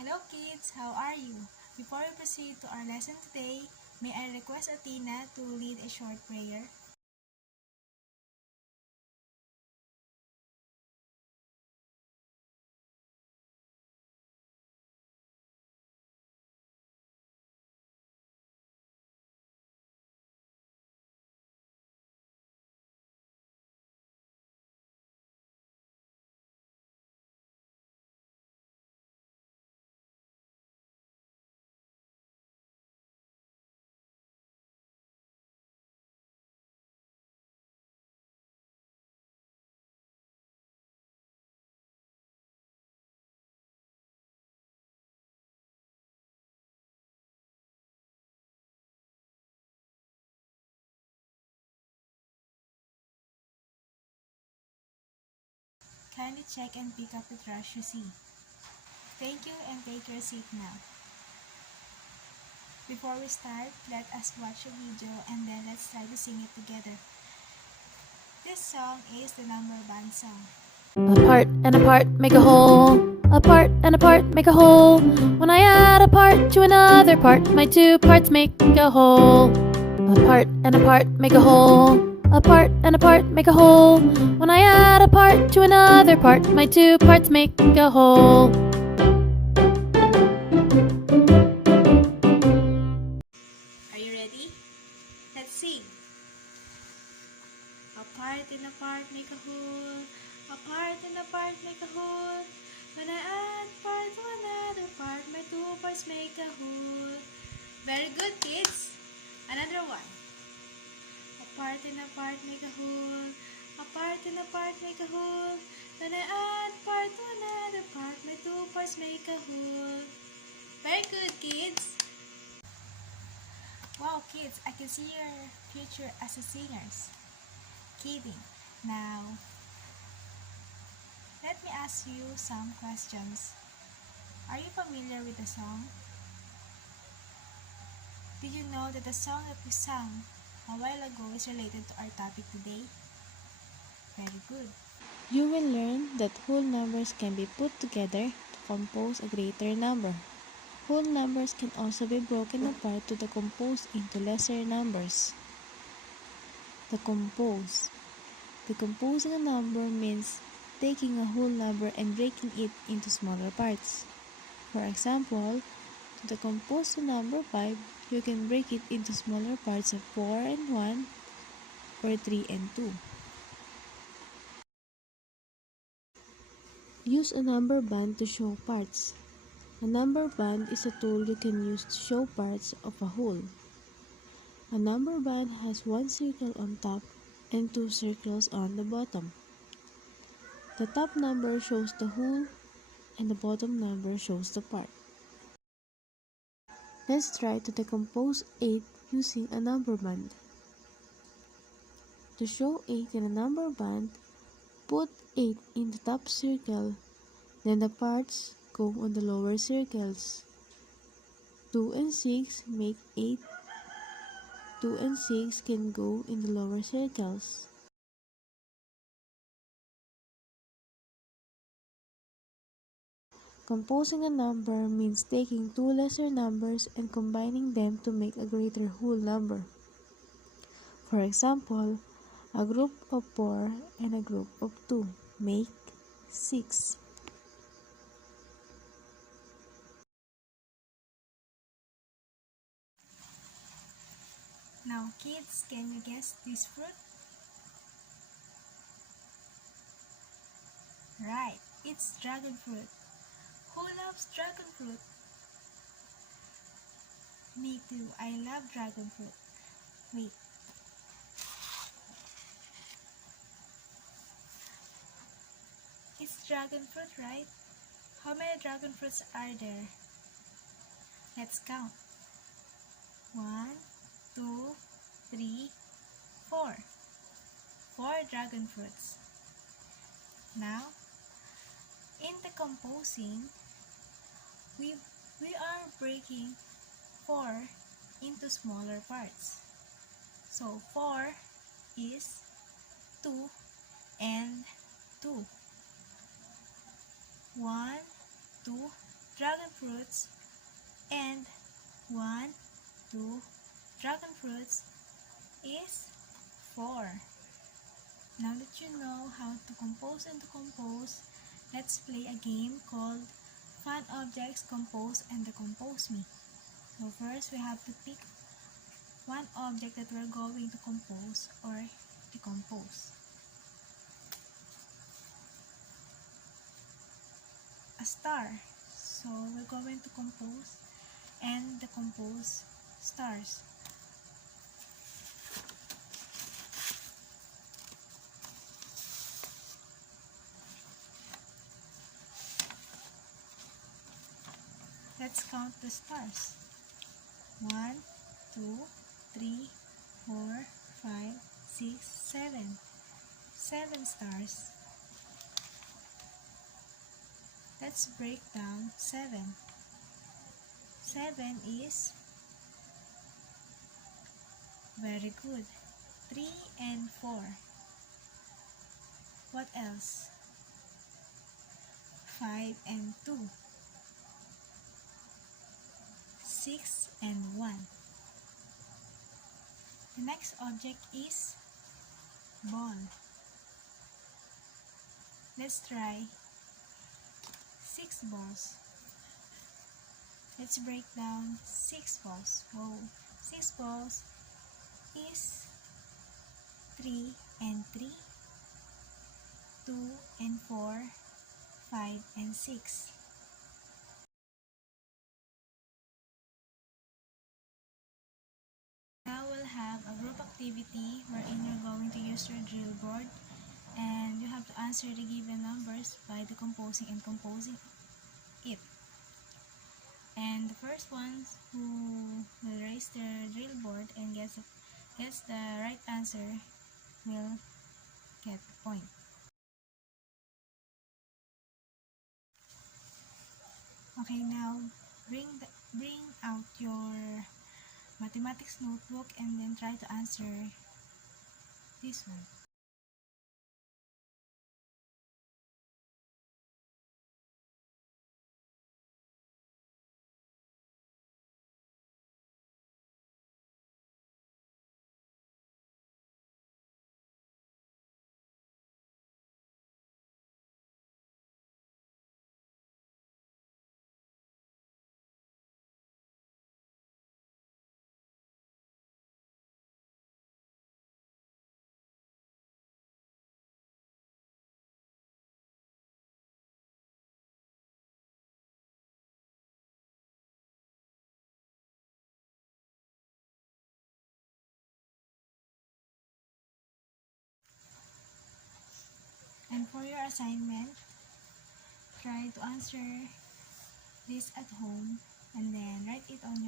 Hello kids, how are you? Before we proceed to our lesson today, may I request Athena to lead a short prayer? Kindly check and pick up the trash you see. Thank you and take your seat now. Before we start, let us watch a video and then let's try to sing it together. This song is the number band song. A part and a part make a whole. A part and a part make a whole. When I add a part to another part, my two parts make a whole. A part and a part make a whole. A part and a part make a whole. When I add a part to another part, my two parts make a whole. Are you ready? Let's sing. A part and a part make a whole. A part and a part make a whole. When I add part to another part, my two parts make a whole. Very good, kids. Another one. A part and a part make a whole. A part and a part make a whole. When I add part to another part, my two parts make a whole. Very good, kids. Wow, kids, I can see your future as a singers. Kidding. Now, let me ask you some questions. Are you familiar with the song? Did you know that the song that we sang a while ago is related to our topic today? Very good. You will learn that whole numbers can be put together to compose a greater number. Whole numbers can also be broken apart to decompose into lesser numbers. Decompose. Decomposing a number means taking a whole number and breaking it into smaller parts. For example, to decompose the number 5, you can break it into smaller parts of 4 and 1 or 3 and 2. Use a number band to show parts. A number band is a tool you can use to show parts of a whole. A number band has one circle on top and two circles on the bottom. The top number shows the whole and the bottom number shows the part. Let's try to decompose 8 using a number band. To show 8 in a number band, put 8 in the top circle, then the parts go on the lower circles. 2 and 6 make 8. 2 and 6 can go in the lower circles. Composing a number means taking two lesser numbers and combining them to make a greater whole number. For example, a group of 4 and a group of 2 make 6. Now, kids, can you guess this fruit? Right, it's dragon fruit. Who loves dragon fruit? Me too, I love dragon fruit. Wait. It's dragon fruit, right? How many dragon fruits are there? Let's count. 1, 2, 3, 4. 4 dragon fruits. Now, in decomposing, we are breaking 4 into smaller parts. So 4 is 2 and 2. 1, 2, dragon fruits, and 1, 2 dragon fruits is 4. Now that you know how to compose and decompose, let's play a game called Fun Objects, Compose, and Decompose Me. So first, we have to pick one object that we're going to compose or decompose. A star. So we're going to compose and decompose stars. Let's count the stars. 1, 2, 3, 4, 5, 6, 7. 7 stars. Let's break down 7. 7 is very good. 3 and 4. What else? 5 and 2. 6 and 1. The next object is ball. Let's try 6 balls. Let's break down 6 balls. Oh, 6 balls is 3 and 3, 2 and 4, 5 and 6. Now we'll have a group activity wherein you're going to use your drill board and you have to answer the given numbers by decomposing and composing it. And the first ones who will raise their drill board and gets the right answer will get the point. Okay, now bring out your mathematics notebook and then try to answer this one. And for your assignment, try to answer this at home and then write it on